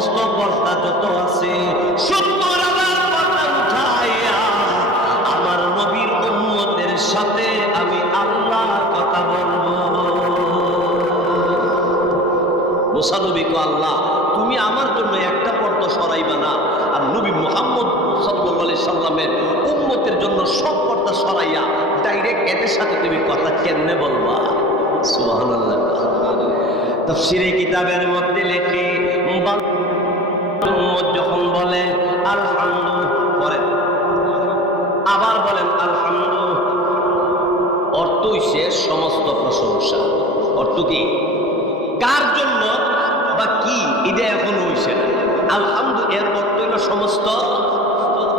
সমস্ত পর্দা যত আছে সত্তর হাজার পর্দা উঠাইয়া আমার নবীর উম্মতের সাথে আমি আল্লাহর কথা বলব। মোসানবী কো আল্লাহ, তুমি আমার জন্য একটা পর্দা সরাইবা না। আর নবী মোহাম্মদ সাল্লাহ সাল্লামের উম্মতের জন্য সব পর্দা সরাইয়া ডাইরেক্ট এদের সাথে তুমি কথা কেমনে বলবা? সুবহানাল্লাহ। তফসিরে কিতাবের মধ্যে লেখে উম্মত যখন বলে, আলহামদু পরে আবার বলেন, আলহামদু অর্থ হইছে সমস্ত প্রশংসা। অর্থ কি? কার জন্য বা কি? এটা এখন হইছে আলহামদু এর অর্থ হইল সমস্ত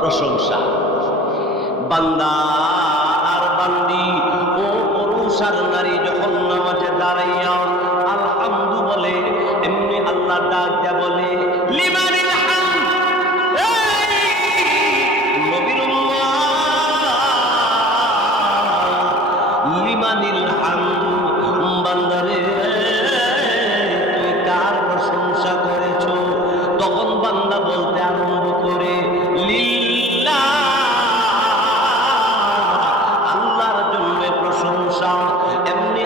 প্রশংসা। বান্দা আর বান্দি, ও পুরুষ আর নারী যখন নামাজে দাঁড়াইয়া আলহামদু বলে, এমনি আল্লাহ ডাক বলে লিমানিল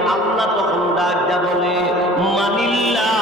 আল্লাহ তখন ডাক বলে মানিল্লা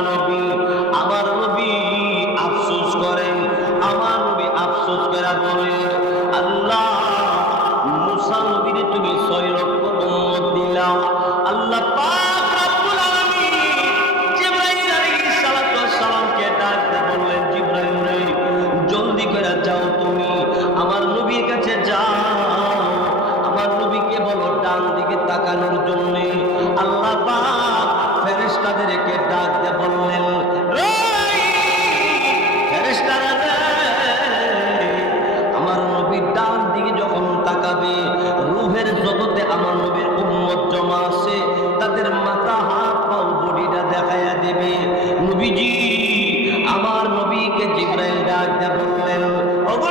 নবী, আমার নবী আফসোস করেন আমার নবী আফসোস করে বলে, আল্লাহ, মুসা নবীরে তুমি ছয় লক্ষ উম্মত দিলা। আল্লাহ জলদি করে যাও তুমি, আমার নবীর কাছে যাও। আমার নবীকে বলো, ডান দিকে তাকানোর জন্য। ফেরেশতাদেরকে ডাক দিয়ে বললেন "এই ফেরেশতারা রে, আমার নবীর ডান দিকে যখন তাকাবে রুহের জগতে আমার নবীর উম্মত জমা আছে তাদের মাথা হাত পাও বডিটা দেখাইয়া দেবে। নবীজি আমার নবীকে জিব্রাইল ডাক দিয়ে বললেন ওগো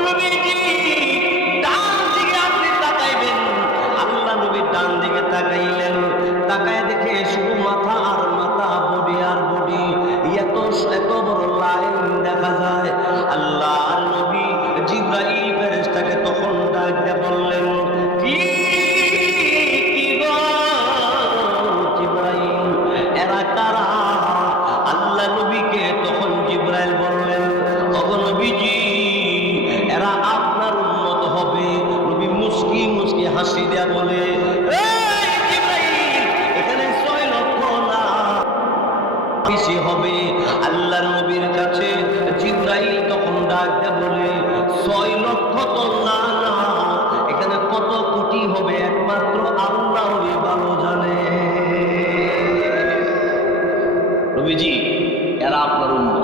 মুস্কি মুস্কি হাসি দেয়া বলে এখানে হবে। আল্লাহর নবীর কাছে জিব্রাইল তখন ডাক দেয়া বলে, ছয় লক্ষ তো না এখানে কত কোটি হবে একমাত্র আল্লাহ ভালো জানে। নবীজি, এরা আপনার উন্মত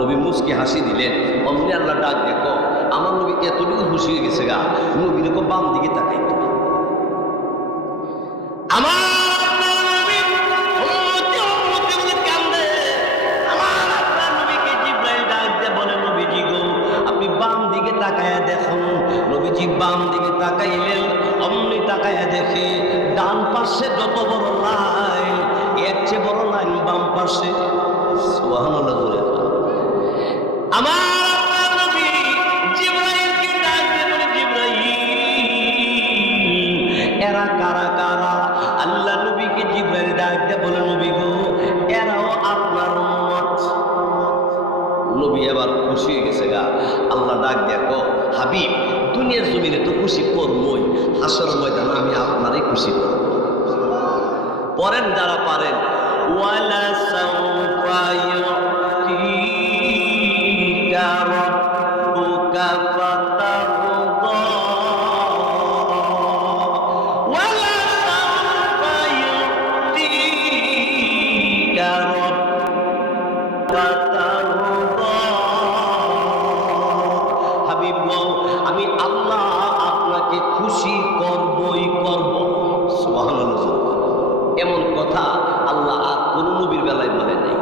নবী মুসকে হাসি দিলেন। অমনি আল্লাহ ডাক দেখো আমার নবী এতটুকু খুশি হয়ে গেছে গা নবী দেখো বাম দিকে তাকাইতো আমার আপনার নবী উম্মতে উম্মতে বলে কান্দে। আমার আপনার নবীকে জিব্রাইল ডাক দিয়ে বলে, "নবীজি গো, আপনি বাম দিকে দেখে ডান যত বড় লাইন বাম। আমার এরা কারা কারা? আল্লাহ নবীকে জিব্রাইল ডাক দিয়ে বলে, নবী গো, এরাও আপনার উম্মত। নবী এবার খুশি হয়ে গেছে গা। আল্লাহ ডাক দেখো হাবিব, দুনিয়ার জমিনে তো খুশি করবই হাসর ময়দান আমি আপনারই খুশি করব। পড়েন যারা পারেন, ওয়ালা সাউফা ইউতিকা আমি আল্লাহ আপনাকে খুশি করবই করব। এমন কথা আল্লাহ আর কোন নবীর বেলায় বলে নাই